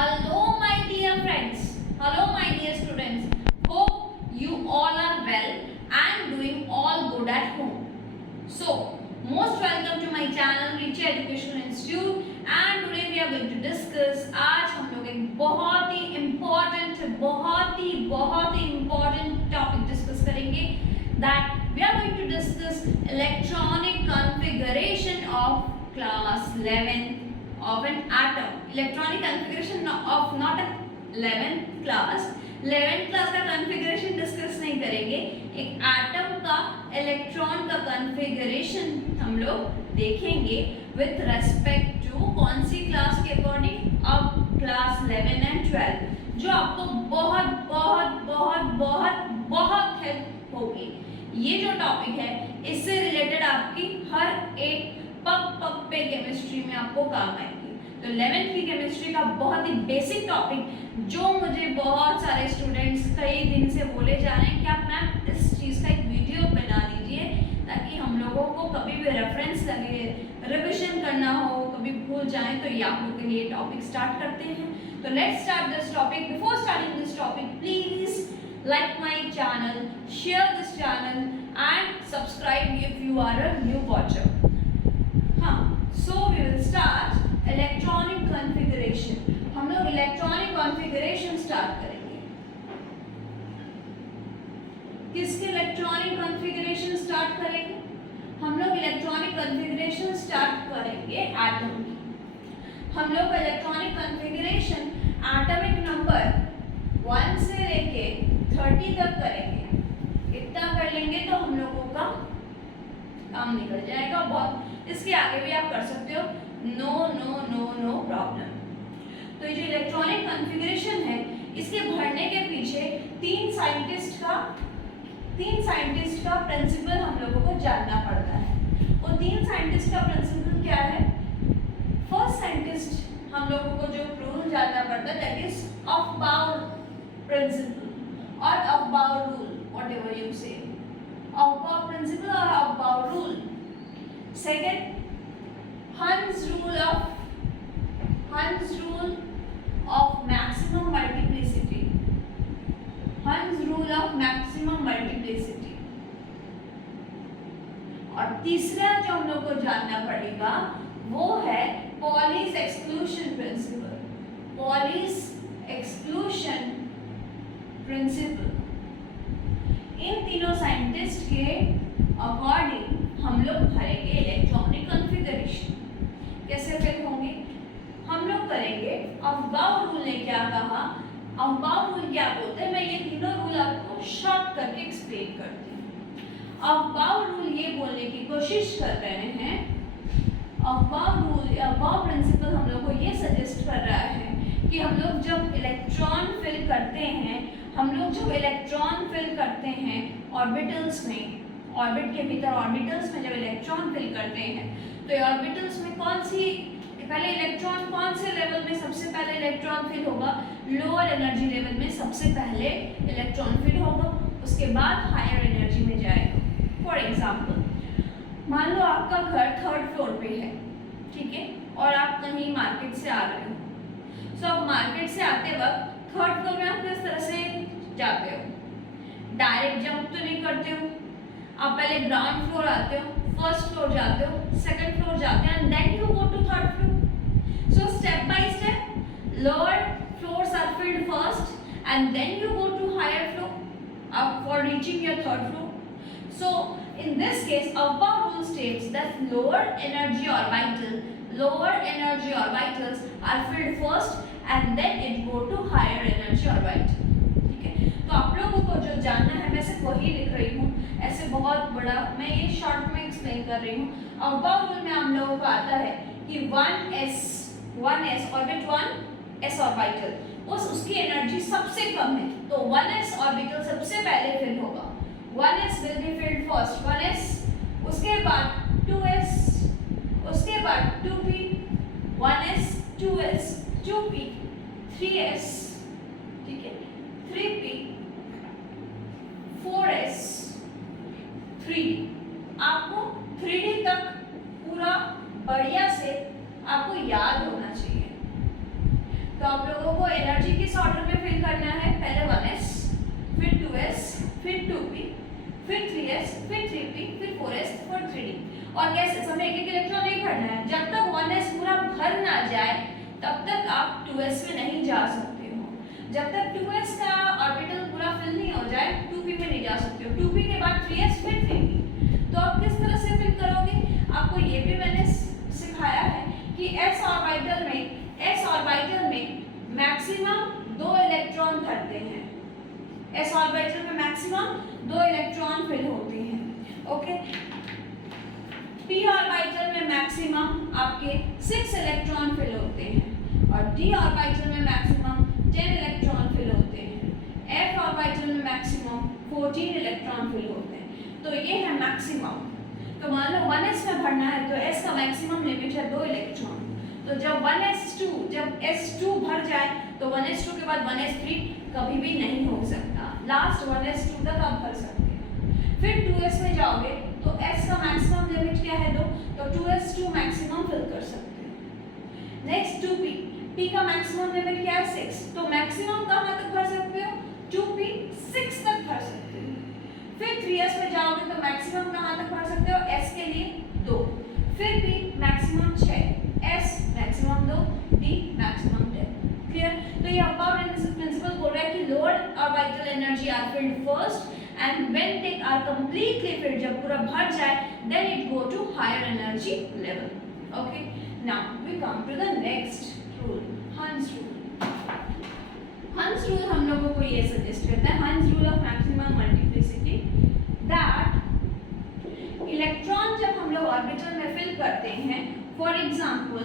Hello, my dear friends. Hello, my dear students. Hope you all are well and doing all good at home. So, most welcome to my channel Richa Educational Institute. And today we are going to discuss. आज हम लोग एक बहुत ही important topic discuss करेंगे. That we are going to discuss electronic configuration of class 11 of an atom. Electronic configuration of not an 11th class. 11th class का configuration discuss नहीं करेंगे. एक एटम का इलेक्ट्रॉन का कॉन्फ़िगरेशन हम लोग देखेंगे विथ रेस्पेक्ट टू कौन सी क्लास के अकॉर्डिंग. अब क्लास 11 एंड 12 जो आपको बहुत हेल्प होगी. ये जो टॉपिक है इससे रिलेटेड आपकी हर एक पग पे केमिस्ट्री में आपको काम आएगी. तो 11th की केमिस्ट्री का बहुत ही बेसिक टॉपिक जो मुझे बहुत सारे स्टूडेंट्स कई दिन से बोले जा रहे हैं कि आप मैम इस चीज़ का एक वीडियो बना दीजिए ताकि हम लोगों को कभी भी रेफरेंस लगे, रिविजन करना हो, कभी भूल जाएं. तो ये आप लोगों के लिए टॉपिक स्टार्ट करते हैं. तो let's start this topic. Before starting this topic please like my channel, share this channel and subscribe if you are a new watcher. So we will start electronic configuration. हम लोग electronic configuration start करेंगे. किसके electronic configuration start करेंगे? हम लोग electronic configuration start करेंगे atom की. हम लोग electronic configuration atomic number 1 से लेके 30 तक करेंगे. इतना कर लेंगे तो हम लोगों का काम निकल जाएगा. बहुत इसके आगे भी आप कर सकते हो. No problem. तो ये जो इलेक्ट्रॉनिक कॉन्फ़िगरेशन है इसके भरने के पीछे तीन साइंटिस्ट का प्रिंसिपल हम लोगों को जानना पड़ता है. वो तीन साइंटिस्ट का प्रिंसिपल क्या है? फर्स्ट साइंटिस्ट हम लोगों को जो रूल जानना पड़ता है that is Aufbau principle or Aufbau rule, whatever you say. Aufbau principle or Aufbau rule. Second, Hund's rule of maximum multiplicity. Hund's rule of maximum multiplicity. और तीसरा जो हम लोग को जानना पड़ेगा वो है Pauli's exclusion principle. Pauli's exclusion principle. इन तीनों साइंटिस्ट के अकॉर्डिंग हम लोग भरेंगे इलेक्ट्रॉनिक कॉन्फ़िगरेशन. कैसे फिर होंगे? हम लोग करेंगे अफबाउ रूल ने क्या कहा. अफबाउ रूल क्या बोलते हैं? मैं ये तीनों रूल आपको शॉर्ट करके एक्सप्लेन करती हूँ. अफबाउ रूल ये बोलने की कोशिश कर रहे हैं. अफबाउ प्रिंसिपल हम लोग को ये सजेस्ट कर रहा है कि हम लोग जब इलेक्ट्रॉन फिल करते हैं ऑर्बिटल्स में, ऑर्बिट के भीतर ऑर्बिटल्स में जब इलेक्ट्रॉन फिल करते हैं तो ऑर्बिटल्स में कौन से लेवल में सबसे पहले इलेक्ट्रॉन फिल होगा? लोअर एनर्जी लेवल में सबसे पहले इलेक्ट्रॉन फिल होगा. उसके बाद हायर एनर्जी में जाएगा. फॉर एग्जाम्पल मान लो आपका घर 3rd फ्लोर पे है, ठीक है, और आप कहीं मार्केट से आ रहे हो. सो आप मार्केट से आते वक्त 3rd फ्लोर में आप किस तरह से जाते हो? डायरेक्ट जंप तो नहीं करते हो. आप पहले ग्राउंड फ्लोर आते हो, 1st फ्लोर जाते हो, 2nd फ्लोर जाते हो and then you go to 3rd floor. So step by step lower floors are filled first and then you go to higher floor for reaching your 3rd floor. So in this case, Aufbau rule states that lower energy orbitals are filled first and then it go to higher energy orbital. ठीक है, तो आप लोगों को जो जानना है मैं सिर्फ वही लिख रही हूँ. ऐसे बहुत बड़ा मैं ये शॉर्ट में एक्सप्लेन कर रही हूँ. Aufbau rule में हम लोगों को आता है कि 1s ऑर्बिट 1s ऑर्बिटल उसकी एनर्जी सबसे कम है तो 1s ऑर्बिटल सबसे पहले फिल होगा. 1s will be filled first. 1s, उसके बाद 2s, उसके बाद 2p, 1s, 2s, 2p, 3s, ठीक है, 3p, 4s, 3d. आपको 3d तक पूरा बढ़िया से आपको याद होना चाहिए. तो आप लोगों को एनर्जी किस ऑर्डर में फिल करना है, पहले 1s, फिर 2s, फिर 2p, फिर 3s, फिर 3p, फिर 4s, फिर 3d। और कैसे, समय एक एक इलेक्ट्रॉन नहीं भरना है, जब तक 1s पूरा भर ना जाए तब तक आप 2s में नहीं जा सकते हो। जब तक 2s का ऑर्बिटल पूरा फिल नहीं हो जाए 2p में नहीं जा सकते हो। 2p के बाद 3s, फिर 3p। तो आप किस तरह से फिल करोगे, आपको ये भी मैंने सिखाया है कि s ऑर्बिटल में मैक्सिमम 2 इलेक्ट्रॉन भरते हैं। s ऑर्बिटल में मैक्सिमम 2 इलेक्ट्रॉन फिल होते हैं। ओके, p ऑर्बिटल में मैक्सिमम आपके 6 इलेक्ट्रॉन फिल होते हैं और d ऑर्बिटल में मैक्सिमम 10 इलेक्ट्रॉन फिल होते हैं। f ऑर्बिटल में मैक्सिमम 14 इलेक्ट्रॉन फिल होते हैं। तो ये है मैक्सिमम। तो मान लो 1s में भरना है तो s का मैक्सिमम लिमिट है 2 इलेक्ट्रॉन। तो जब 1s2 जब s2 भर जाए तो 1s2 के बाद 1s3 कभी भी नहीं हो सकता, लास्ट 1s2 तक आप भर सकते हैं। फिर 2s में जाओगे तो s का मैक्सिमम लिमिट क्या है 2, तो 2s2 मैक्सिमम फिल कर सकते हैं। नेक्स्ट 2p, p का मैक्सिमम लिमिट क्या है 6, तो मैक्सिमम कहाँ तक भर सकते हो 2p 6 तक भर सकते हो। फिर 3s में जाओगे तो मैक्सिमम कहाँ तक भर सकते हो, s के लिए 2, फिर p maximum 6, s maximum 2, d maximum 10। Clear. तो ये अबाउट प्रिंसिपल बोल रहा है कि lower orbital energy are filled first and when they are completely filled, जब पूरा भर जाए then it go to higher energy level. Okay, now we come to the next rule, Hund's rule. Hund's rule हम लोगों को ये suggest करता है, Hund's rule of maximum multiplicity, that electron जब हम लोग ऑर्बिटल में फिल करते हैं, फॉर एग्जांपल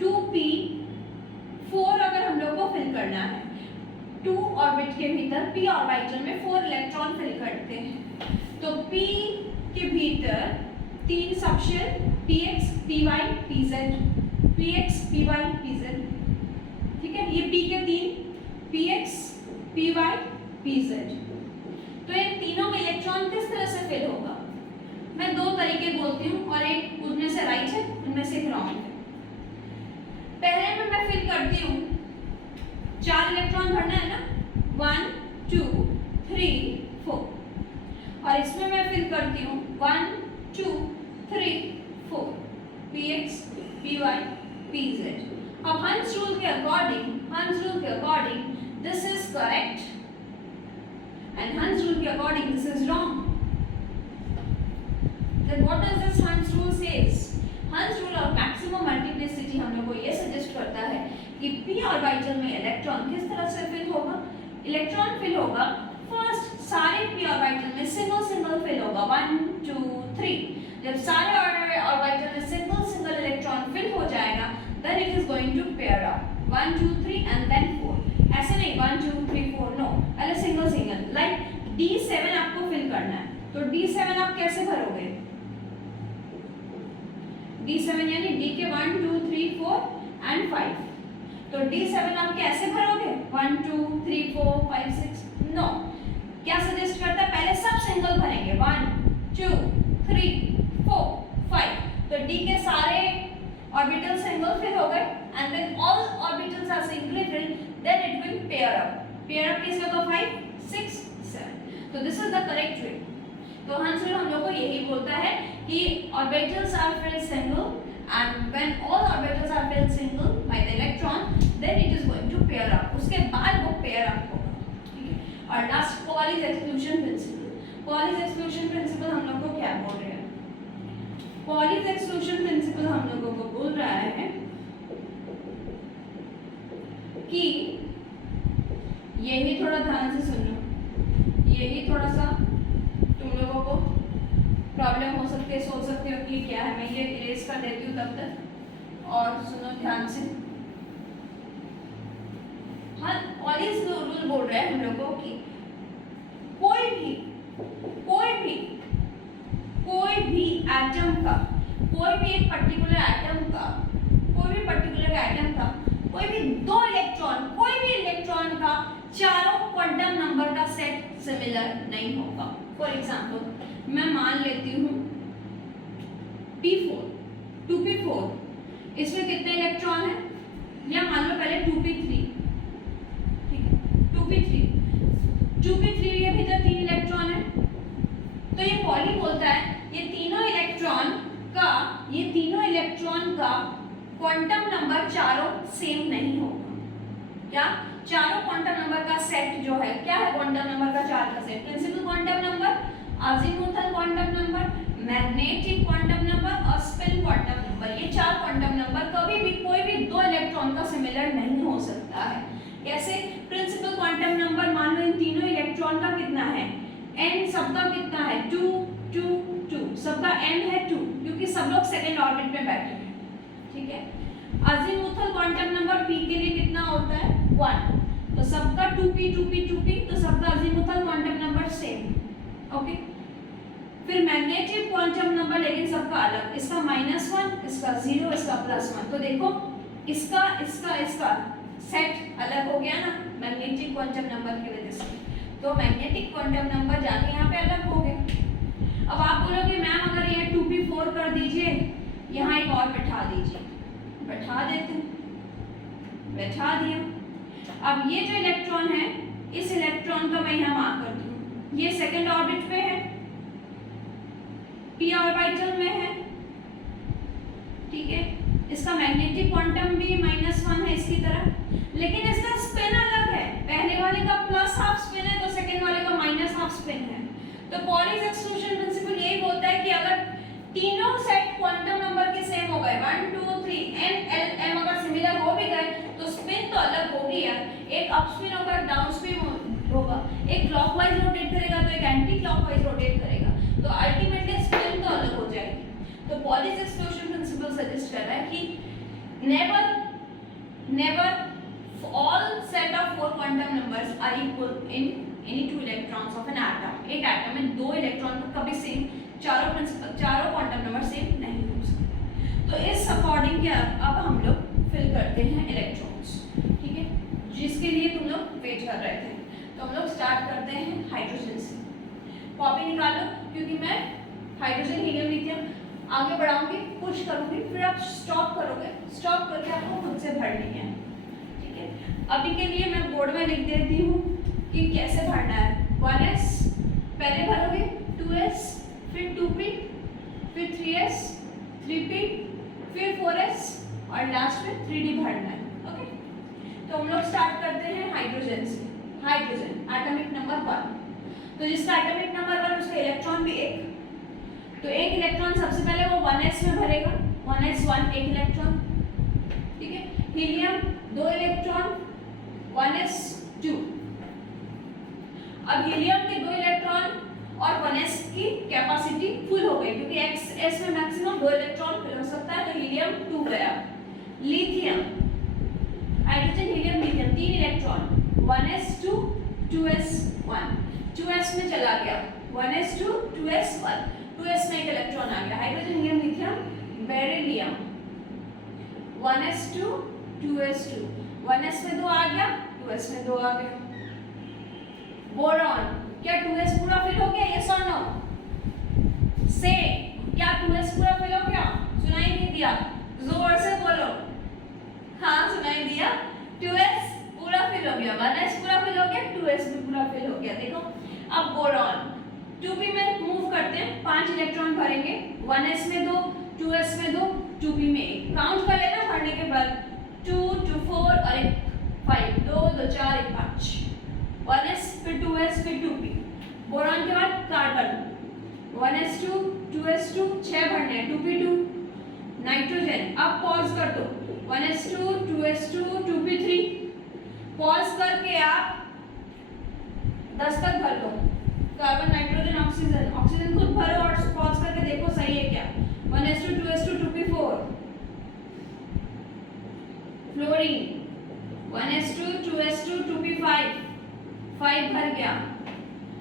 2p4 अगर हम लोग को फिल करना है, 2 ऑर्बिट के भीतर p ऑर्बिटल में 4 इलेक्ट्रॉन फिल करते हैं, तो p के भीतर 3 subshell px py pz, px py pz, ठीक है, ये p के 3 px py pz। तो इन तीनों में इलेक्ट्रॉन किस तरह से फिल होगा, मैं 2 तरीके बोलती हूँ और एक उनमें से राइट है उनमें से रॉन्ग है। पहले में मैं फिल करती हूँ, 4 इलेक्ट्रॉन भरना है ना, 1 2 3 4, और इसमें मैं फिल करती हूँ 1 2 3 4 px py pz। अब हंस रूल के according this is correct and हंस रूल के according this is wrong. Then what does this Hunt's rule says? Hunt's rule of maximum multiplicity हम लोग को ये सजेस्ट करता है कि p ऑर्बिटल में इलेक्ट्रॉन किस तरह से फिल होगा, इलेक्ट्रॉन फिल होगा फर्स्ट सारे p ऑर्बिटल में सिंगल फिल होगा 1 2 3। जब सारे ऑर्बिटल में सिंगल इलेक्ट्रॉन फिल हो जाएगा then it is going to pair up 1 2 3 and then 4। ऐसे नहीं 1 2 3 4, नो, पहले सिंगल लाइक d7 आपको फिल करना है, तो d7 आप कैसे भरोगे, d7 यानी d के 1 2 3 4 एंड 5, तो d7 आप कैसे भरोगे 1 2 3 4 5 6, नो, क्या सजेस्ट करता है पहले सब सिंगल भरेंगे 1 2 3 4 5, तो d के सारे ऑर्बिटल सिंगल फिल हो गए and then all orbitals are singly filled, then it will pair up कैसे होगा 5 6 7। तो this is the correct way. तो हंस रूल हम लोग को यही बोलता है कि orbitals are filled single and when all orbitals are filled single by the electron then it is going to pair up, उसके बाद वो pair up होगा, ठीक है। और last Pauli's exclusion principle। Pauli's exclusion principle हम लोग को क्या बोल रहे हैं, Pauli's exclusion principle हम लोगों को बोल रहा है कि यही थोड़ा ध्यान से सुनो, यही थोड़ा सा तुम लोगों को प्रॉब्लम हो सकती है, सोच सकते हो कि क्या है, मैं ये इरेज कर देती हूँ तब तक, और सुनो ध्यान से। हाँ, Pauli's रूल बोल रहे हैं हम लोगों की कोई भी एटम का, कोई भी एक पर्टिकुलर एटम का कोई भी 2 इलेक्ट्रॉन, कोई भी इलेक्ट्रॉन का चारों क्वांटम नंबर का सेट सिमिलर नहीं होगा। फॉर एग्जाम्पल मैं मान लेती हूँ P4 2p4, इसमें कितने इलेक्ट्रॉन है, या मान लो पहले 2p3 नहीं होगा। क्या? चारों क्वांटम नंबर का सेट जो है, क्या है क्वांटम नंबर का चार का सेट? Principal quantum number, azimuthal quantum number, magnetic quantum number और स्पिन क्वांटम नंबर। ये चार क्वांटम नंबर कभी भी कोई भी दो इलेक्ट्रॉन का सिमिलर नहीं हो सकता है। कैसे? प्रिंसिपल क्वांटम नंबर मान लो इन तीनों इलेक्ट्रॉन का कितना है, n सबका कितना है, 2 2 2, सबका n है 2 क्योंकि सब लोग सेकंड ऑर्बिट में बैठे हैं। ठीक है। अजीमुथल क्वांटम नंबर p के लिए कितना होता है, 1, तो सबका 2p 2p 2p, तो सबका azimuthal quantum number same. Okay. फिर मैग्नेटिक क्वांटम नंबर लेकिन सबका अलग, इसका -1, इसका 0, इसका +1। तो देखो इसका इसका इसका सेट अलग हो गया ना मैग्नेटिक क्वांटम नंबर की वजह से, तो मैग्नेटिक क्वांटम नंबर जाके यहाँ पे अलग हो गए। अब आप बोलोगे मैम अगर ये 2p4 कर दीजिए, यहाँ एक और बैठा दीजिए, बैठा देते, बैठा दिया। अब ये जो इलेक्ट्रॉन है, इस इलेक्ट्रॉन का मैं यहाँ मार्क कर दूँ, ये सेकंड ऑर्बिट पे है, p ऑर्बिटल में है। ठीक है। इसका मैग्नेटिक क्वांटम भी -1 है इसकी तरह, लेकिन इसका स्पिन अलग है। पहले वाले का +½ स्पिन है तो सेकंड वाले का -½ स्पिन है। तो पॉलीज एक्सक्लूजन प्रिंसिपल यही बोलता है कि अगर तीनों सेट क्वांटम नंबर के सेम हो गए, 1 2 3 n l m अगर सिमिलर हो भी गए, तो स्पिन तो अलग होगी यार। एक अप स्पिन होगा, डाउन स्पिन होगा, एक क्लॉकवाइज रोटेट करेगा तो एक एंटी क्लॉकवाइज रोटेट करेगा, तो अल्टीमेटली स्पिन तो अलग हो जाएगी। तो पॉलीज एक्सक्लूजन प्रिंसिपल सजेस्ट कर रहा है कि never all set of 4 quantum numbers are equal in any two electrons of an atom। एक एटम में दो इलेक्ट्रॉन का कभी सेम चारों क्वांटम नंबर सेम नहीं हो सकते। तो इस अकॉर्डिंग के अब हम लोग फिल करते हैं इलेक्ट्रॉन्स। ठीक है, जिसके लिए तुम लोग वेट कर रहे थे। तो हम लोग स्टार्ट करते हैं हाइड्रोजन से। कॉपी निकालो क्योंकि मैं हाइड्रोजन हीलियम लिथियम आगे बढ़ाऊंगी, पुश करूंगी, फिर आप स्टॉप करोगे, स्टॉप करके आपको खुद से भरनी है। अभी के लिए मैं बोर्ड में लिख देती हूँ कि कैसे भरना है। 1s पहले भरोगे, 2s, फिर 2p, फिर 3s, 3p, फिर 4s और लास्ट में 3d भरना है। ओके, तो हम लोग स्टार्ट करते हैं हाइड्रोजन से। हाइड्रोजन एटॉमिक नंबर 1, तो जिसका एटॉमिक नंबर 1 उसका इलेक्ट्रॉन भी 1, तो एक इलेक्ट्रॉन सबसे पहले वो 1s में भरेगा, 1s1 एक इलेक्ट्रॉन। ठीक है। Helium 2 electron, 1s2। अब हीलियम के 2 इलेक्ट्रॉन और 1s की कैपेसिटी फुल हो गई क्योंकि s में मैक्सिमम 2 इलेक्ट्रॉन फिल हो सकता है, तो हीलियम 2 गया। Lithium, hydrogen helium lithium 3 electron, 1s2 2s1, 2s में चला गया, 1s2 2s1, 2s में एक इलेक्ट्रॉन आ गया। Hydrogen helium lithium beryllium 1s2 2s2, 1s में 2 आ गया, 2s में 2 आ गया। बोरॉन, क्या 2s पूरा फिल हो गया? यस और नो? से क्या 2s पूरा फिल हो गया? सुनाई नहीं दिया? जोर से बोलो। हाँ सुनाई दिया। 2s पूरा फिल हो गया, 1s पूरा फिल हो गया, 2s भी पूरा फिल हो गया। देखो अब बोरॉन 2p में मूव करते हैं, 5 इलेक्ट्रॉन भरेंगे, 1s में 2, 2s में 2, 2p में 1। काउंट कर लेना भरने के बाद, 2 2 4 और 1 5, 2 2 4 1 5, 1s फिर 2s फिर 2p। बोरॉन के बाद कार्बन 1s2 2s2 6 भरने हैं, 2p2। नाइट्रोजन, अब पॉज कर दो, 1s2 2s2 2p3, पॉज करके आप 10 तक भर दो। कार्बन नाइट्रोजन ऑक्सीजन, ऑक्सीजन खुद भरो और पॉज करके देखो सही है क्या। 1s2 2s2 2p4। Fluorine 1s2 2s2 2p5, 5 भर गया।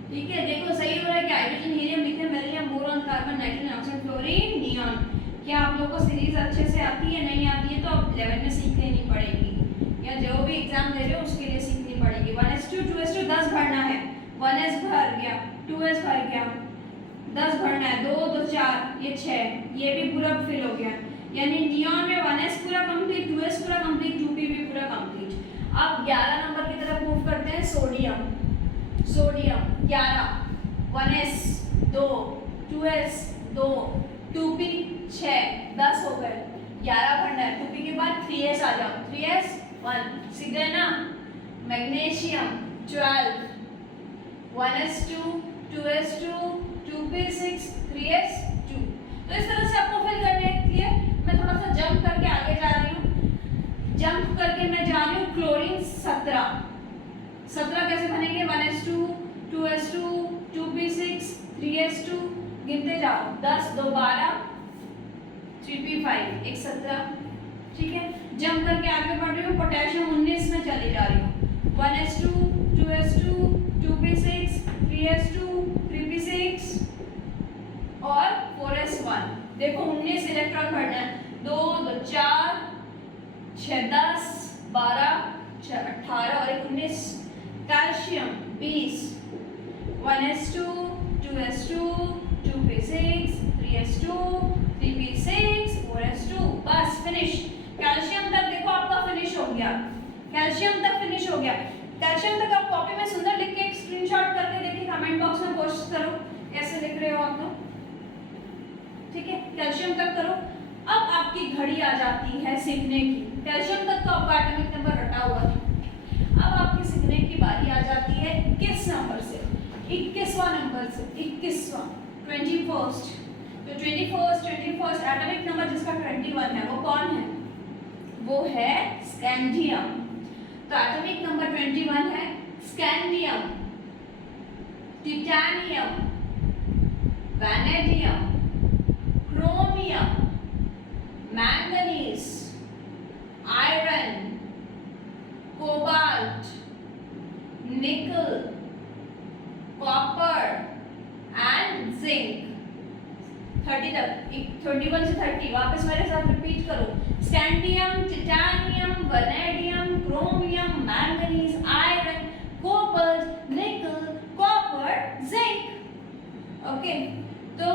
ठीक है, देखो सही हो रहा है कि hydrogen helium lithium beryllium boron carbon nitrogen oxygen fluorine neon. क्या आप लोगों को सीरीज अच्छे से आती है? नहीं आती है तो अब 11 में सीख लेनी पड़ेगी, या जो भी एग्जाम दे रहे हो उसके लिए सीखनी पड़ेगी। 1s2 2s2 10 भरना है, 1s भर गया, 2s भर गया, 10 भरना है, 2 2 4 ये 6, ये भी पूरा फिल हो गया। यानी नियॉन में 1s पूरा कंप्लीट, 2s पूरा कंप्लीट, 2p भी पूरा कंप्लीट। अब 11 नंबर की तरफ मूव करते हैं। Sodium, sodium 11, 1s 2 2s 2 2p 6 10 हो गए, 11 भरना है। 2p के बाद 3s आ जाओ, 3s 1 सीख गए ना। Magnesium 12 1s2 2s2 2p6 3s2। तो इस तरह से आपको फिल करने हैं। क्लियर? मैं थोड़ा सा जंप करके आगे जा रही हूँ। जंप करके मैं जा रही हूँ क्लोरीन 17 कैसे बनेंगे? 1s2 2s2 2p6 3s2 गिनते जाओ। 10 2 12 3p5 1 17। ठीक है, जंप करके आगे बढ़ रही हूँ। पोटेशियम 19 में चली जा रही हूँ। 1s2 2s2 2p6 3s2 3p6 और 4s1। देखो 19 इलेक्ट्रॉन भरना है। 2 2 4 6 10 12 6 18 और 19। Calcium 20 1s2 2s2 2p6 3s2 3p6 4s2। बस फिनिश। कैल्शियम तक देखो आपका फिनिश हो गया। कैल्शियम तक फिनिश हो गया। कैल्शियम तक आप कॉपी में सुंदर लिख के एक स्क्रीनशॉट करके देखिए, कमेंट बॉक्स में पोस्ट करो कैसे लिख रहे हो आप लोग। ठीक है, कैल्शियम तक करो। अब आपकी घड़ी आ जाती है सीखने की। कैल्शियम तक तो आपका एटॉमिक नंबर रटा हुआ था। अब आपकी सीखने की बारी आ जाती है 21 नंबर से, 21वां नंबर से। 21वां 21st। तो 21st एटॉमिक नंबर जिसका 21 है वो कौन है? वो है स्कैंडियम। तो एटॉमिक नंबर 21 है scandium, titanium, vanadium, chromium, manganese, iron, cobalt, निकल, कॉपर एंड जिंक। 30 तक, 31 से 30 वापस मेरे साथ रिपीट करो। Scandium, titanium, vanadium, chromium, manganese, iron, cobalt, निकल, कॉपर, जिंक। ओके, तो